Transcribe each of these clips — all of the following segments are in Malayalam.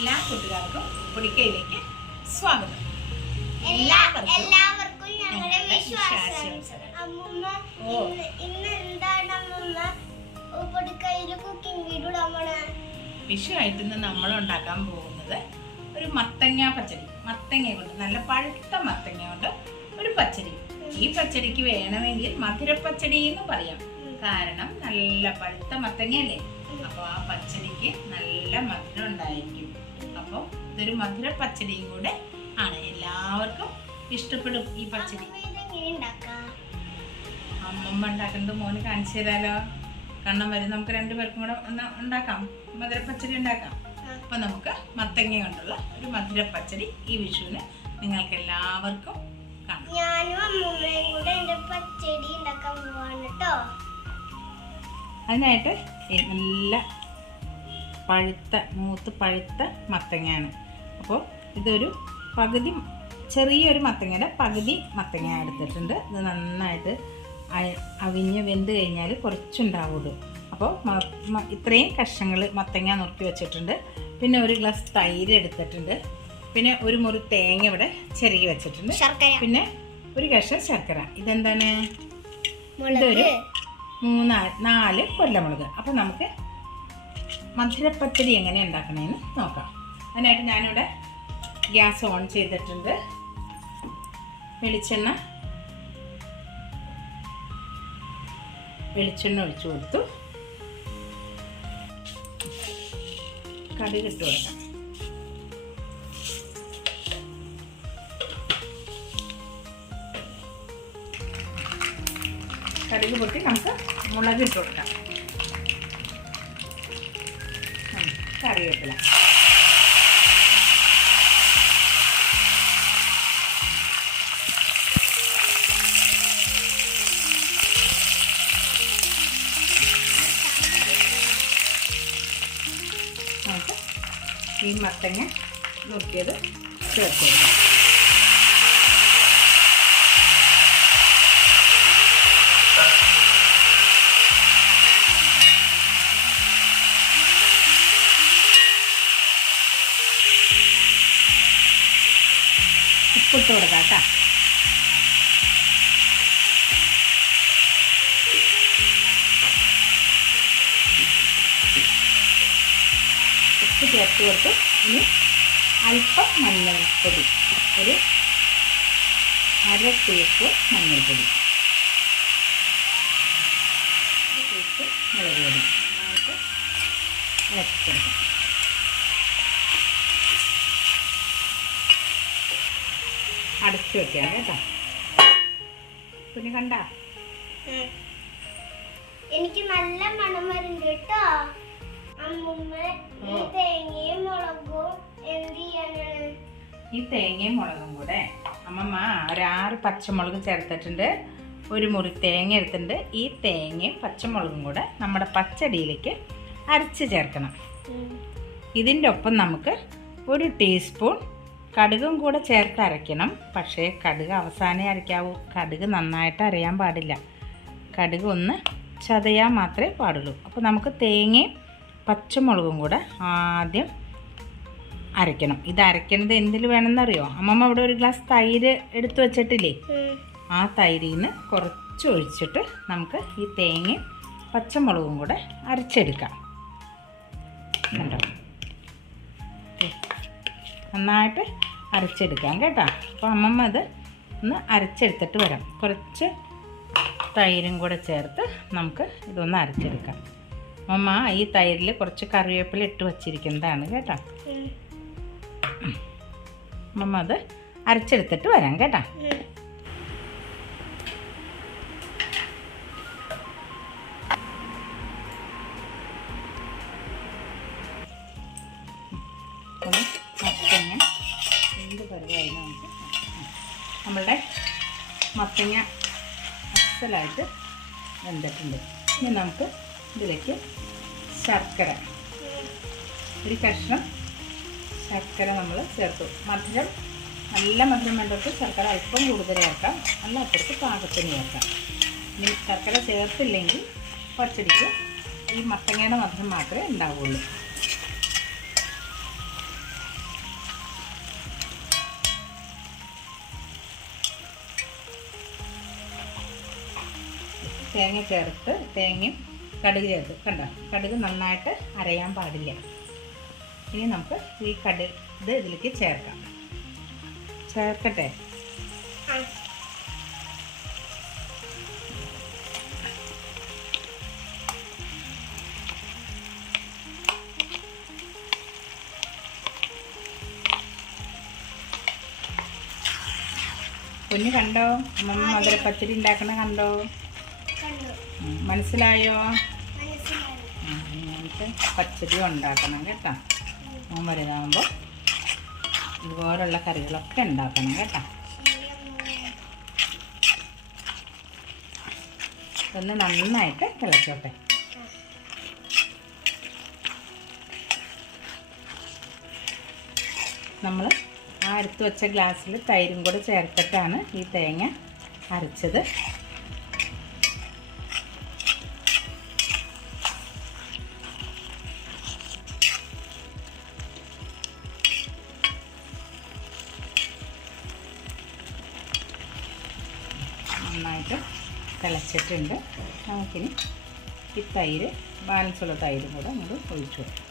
എല്ലാ കൂട്ടുകാർക്കും പൊടിക്കയിലേക്ക് സ്വാഗതം. എല്ലാവർക്കും ഞങ്ങളുടെ ഞങ്ങളുടെ വിശ്വാസം വിശ്വാസം. അമ്മൂമ്മ ഇന്ന് എന്താണ് അമ്മൂമ്മ? പൊടിക്കൈയിൽ കുക്കിംഗ് വീഡിയോ ഇടാൻ വിഷു ആയിട്ട് ഇന്ന് നമ്മൾ ഉണ്ടാക്കാൻ പോകുന്നത് ഒരു മത്തങ്ങ പച്ചടി. മത്തങ്ങ കൊണ്ട് നല്ല പഴുത്ത മത്തങ്ങ കൊണ്ട് ഒരു പച്ചടി. ഈ പച്ചടിക്ക് വേണമെങ്കിൽ മധുരപ്പച്ചടി എന്ന് പറയാം. കാരണം നല്ല പഴുത്ത മത്തങ്ങയല്ലേ? അപ്പോൾ ആ പച്ചടിക്ക് നല്ല മധുരം ഉണ്ടായിരിക്കും. അപ്പോൾ ഇതൊരു മധുര പച്ചടിയും കൂടെ ആണ്. എല്ലാവർക്കും ഇഷ്ടപ്പെടും ഈ പച്ചടി. അമ്മൂമ്മ ഉണ്ടാക്കുന്നത് മോന് കാണിച്ചു തരാലോ. കണ്ണം വരും നമുക്ക് രണ്ടുപേർക്കും കൂടെ ഒന്ന് ഉണ്ടാക്കാം. മധുര പച്ചടി ഉണ്ടാക്കാം. അപ്പൊ നമുക്ക് മത്തങ്ങ കൊണ്ടുള്ള ഒരു മധുര പച്ചടി ഈ വിഷുവിന് നിങ്ങൾക്ക് എല്ലാവർക്കും കാണാം. ഞാനും അമ്മൂമ്മയും കൂടെ പച്ചടി ഉണ്ടാക്കാൻ പോവാണ് കേട്ടോ. അതിനായിട്ട് നല്ല പഴുത്ത മൂത്ത് പഴുത്ത മത്തങ്ങയാണ്. അപ്പോൾ ഇതൊരു പകുതി ചെറിയൊരു മത്തങ്ങയുടെ പകുതി മത്തങ്ങ എടുത്തിട്ടുണ്ട്. ഇത് നന്നായിട്ട് അവിഞ്ഞ് വെന്ത് കഴിഞ്ഞാൽ കുറച്ചുണ്ടാവുള്ളൂ അപ്പോൾ ഇത്രയും കഷ്ണങ്ങൾ മത്തങ്ങ നുറുക്കി വെച്ചിട്ടുണ്ട്. പിന്നെ ഒരു ഗ്ലാസ് തൈര് എടുത്തിട്ടുണ്ട്. പിന്നെ ഒരു മുറി തേങ്ങ ഇവിടെ ചെറുകി വെച്ചിട്ടുണ്ട്. പിന്നെ ഒരു കഷ്ണം ശർക്കര. ഇതെന്താണ്? ഇതൊരു മൂന്നാൽ നാല് കൊല്ലമുളക്. അപ്പം നമുക്ക് മധുരപ്പച്ചടി എങ്ങനെ ഉണ്ടാക്കണമെന്ന് നോക്കാം. അതിനായിട്ട് ഞാനിവിടെ ഗ്യാസ് ഓൺ ചെയ്തിട്ടുണ്ട്. വെളിച്ചെണ്ണ. വെളിച്ചെണ്ണ ഒഴിച്ചു കൊടുത്തു. കടുക് ഇട്ട് കൊടുക്കാം. കടുക് പൊട്ടി നമുക്ക് മുളക് ഇട്ട് കൊടുക്കാം. കറിവേപ്പില ഈ മത്തങ്ങ നുറുക്കിയത് ചേർത്ത് കൊടുക്കാം. ഉപ്പിട്ട് കൊടുക്കാം കേട്ടോ. ഉപ്പ് ചേർത്ത് കൊടുത്ത് ഇനി അല്പം മഞ്ഞൾപ്പൊടി ഒരു അര ടീസ്പൂൺ മഞ്ഞൾപ്പൊടി. മുളക് പൊടി ഇളക്കി കൊടുക്കാം അടച്ചു വെക്കാം കേട്ടോ. പിന്നെ കണ്ട. എനിക്ക് നല്ല മണം വരുന്നുണ്ട് കേട്ടോ. അമ്മൂമ്മ ഈ തേങ്ങയും മുളകും എന്ത് ചെയ്യാനാണ്? ഈ തേങ്ങയും മുളകും കൂടെ അമ്മമ്മ ഒരാറ് പച്ചമുളക് ചേർത്തിട്ടുണ്ട്. ഒരു മുറി തേങ്ങ എടുത്തിട്ടുണ്ട്. ഈ തേങ്ങയും പച്ചമുളകും കൂടെ നമ്മുടെ പച്ചടിയിലേക്ക് അരച്ച് ചേർക്കണം. ഇതിന്റെ ഒപ്പം നമുക്ക് ഒരു ടീസ്പൂൺ കടുകും കൂടെ ചേർത്ത് അരയ്ക്കണം. പക്ഷേ കടുക് അവസാനം അരയ്ക്കാവൂ. കടുക് നന്നായിട്ട് അറിയാൻ പാടില്ല. കടുക് ഒന്ന് ചതയാൻ മാത്രമേ പാടുള്ളൂ. അപ്പോൾ നമുക്ക് തേങ്ങയും പച്ചമുളകും കൂടെ ആദ്യം അരയ്ക്കണം. ഇത് അരയ്ക്കണത് എന്തിൽ വേണമെന്നറിയോ? അമ്മമ്മ അവിടെ ഒരു ഗ്ലാസ് തൈര് എടുത്തു വച്ചിട്ടില്ലേ? ആ തൈരിൽ നിന്ന് കുറച്ച് ഒഴിച്ചിട്ട് നമുക്ക് ഈ തേങ്ങയും പച്ചമുളകും കൂടെ അരച്ചെടുക്കാം. നന്നായിട്ട് അരച്ചെടുക്കാം കേട്ടോ. അപ്പോൾ അമ്മമ്മ അത് ഒന്ന് അരച്ചെടുത്തിട്ട് വരാം. കുറച്ച് തൈരും കൂടെ ചേർത്ത് നമുക്ക് ഇതൊന്ന് അരച്ചെടുക്കാം. അമ്മ ഈ തൈരിൽ കുറച്ച് കറിവേപ്പില ഇട്ട് വച്ചിരിക്കുന്നതാണ് കേട്ടോ. അമ്മമ്മ അത് അരച്ചെടുത്തിട്ട് വരാം കേട്ടോ. അസലായിട്ട് വെന്തിട്ടുണ്ട് ഇനി നമുക്ക് ഇതിലേക്ക് ശർക്കര. ഒരു കഷ്ണം ശർക്കര നമ്മൾ ചേർത്തു. മധുരം നല്ല മധുരം വേണ്ടവർക്ക് ശർക്കര അല്പം കൂടുതൽ ചേർക്കാം. അപ്പുറത്ത് പാകത്തിന് ചേർക്കാം. ഇനി ശർക്കര ചേർത്തില്ലെങ്കിൽ പച്ചടിക്ക് ഈ മത്തങ്ങയുടെ മധുരം മാത്രമേ ഉണ്ടാവുള്ളൂ. തേങ്ങ ചേർത്ത് തേങ്ങയും കടുക് ചേർത്ത്. കണ്ടോ? കടുക് നന്നായിട്ട് അരയാൻ പാടില്ല. ഇനി നമുക്ക് ഈ കടുക് ഇത് ഇതിലേക്ക് ചേർക്കാം. ചേർക്കട്ടെ. കുഞ്ഞ് കണ്ടോ? അമ്മ മധുര പച്ചടി ഉണ്ടാക്കണ കണ്ടോ? മനസ്സിലായോ? നമുക്ക് പച്ചടി ഉണ്ടാക്കണം കേട്ടോ. മോൻ വലുതാകുമ്പോൾ ഇതുപോലുള്ള കറികളൊക്കെ ഉണ്ടാക്കണം കേട്ടോ. ഒന്ന് നന്നായിട്ട് തിളച്ചോട്ടെ. നമ്മൾ ആ എടുത്ത് വെച്ച ഗ്ലാസ്സിൽ തൈരും കൂടെ ചേർത്തിട്ടാണ് ഈ തേങ്ങ അരച്ചത്. നന്നായിട്ട് തിളച്ചിട്ടുണ്ട്. നമുക്കിനി ഈ തൈര് ബാലൻസുള്ള തൈരും കൂടെ നമ്മൾ ഒഴിച്ചു കൊടുക്കാം.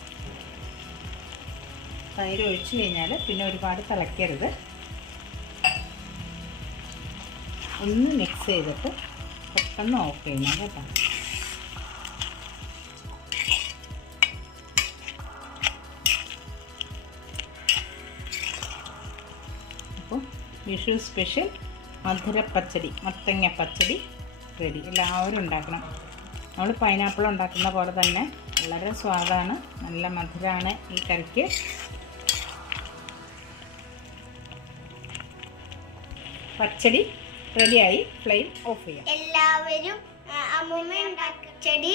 തൈര് ഒഴിച്ചു കഴിഞ്ഞാൽ പിന്നെ ഒരുപാട് തിളയ്ക്കരുത് ഒന്ന് മിക്സ് ചെയ്തിട്ട് പെട്ടെന്ന് ഓഫ് ചെയ്യണം കേട്ടോ. അപ്പോൾ വിഷു സ്പെഷ്യൽ മധുര പച്ചടി മത്തങ്ങ പച്ചടി റെഡി എല്ലാവരും ഉണ്ടാക്കണം. നമ്മൾ പൈനാപ്പിൾ ഉണ്ടാക്കുന്ന പോലെ തന്നെ വളരെ സ്വാദാണ് നല്ല മധുരമാണ് ഈ കറിക്ക്. പച്ചടി റെഡിയായി ഫ്ലെയിം ഓഫ് ചെയ്യാം. എല്ലാവരും അമ്മൂമ്മ ഉണ്ടാക്കി ചെടി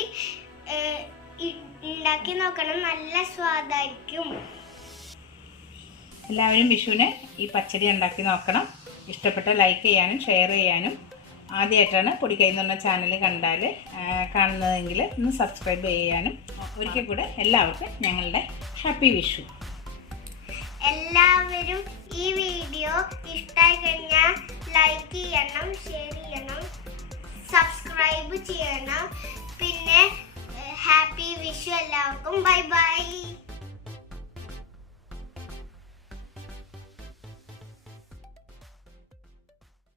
ഉണ്ടാക്കി നോക്കണം. നല്ല സ്വാദായിരിക്കും. എല്ലാവരും വിഷുവിന് ഈ പച്ചടി ഉണ്ടാക്കി നോക്കണം. ഇഷ്ടപ്പെട്ട ലൈക്ക് ചെയ്യാനും ഷെയർ ചെയ്യാനും ആദ്യമായിട്ടാണ് പൊടിക്കൈന്ന് പറഞ്ഞ ചാനൽ കണ്ടാൽ കാണുന്നതെങ്കിൽ ഒന്ന് സബ്സ്ക്രൈബ് ചെയ്യാനും ഒരിക്കൽ കൂടെ എല്ലാവർക്കും ഞങ്ങളുടെ ഹാപ്പി വിഷു എല്ലാവരും ഈ വീഡിയോ ഇഷ്ടമായി കഴിഞ്ഞാൽ ലൈക്ക് ചെയ്യണം ഷെയർ ചെയ്യണം സബ്സ്ക്രൈബ് ചെയ്യണം. പിന്നെ ഹാപ്പി വിഷു എല്ലാവർക്കും. Bye bye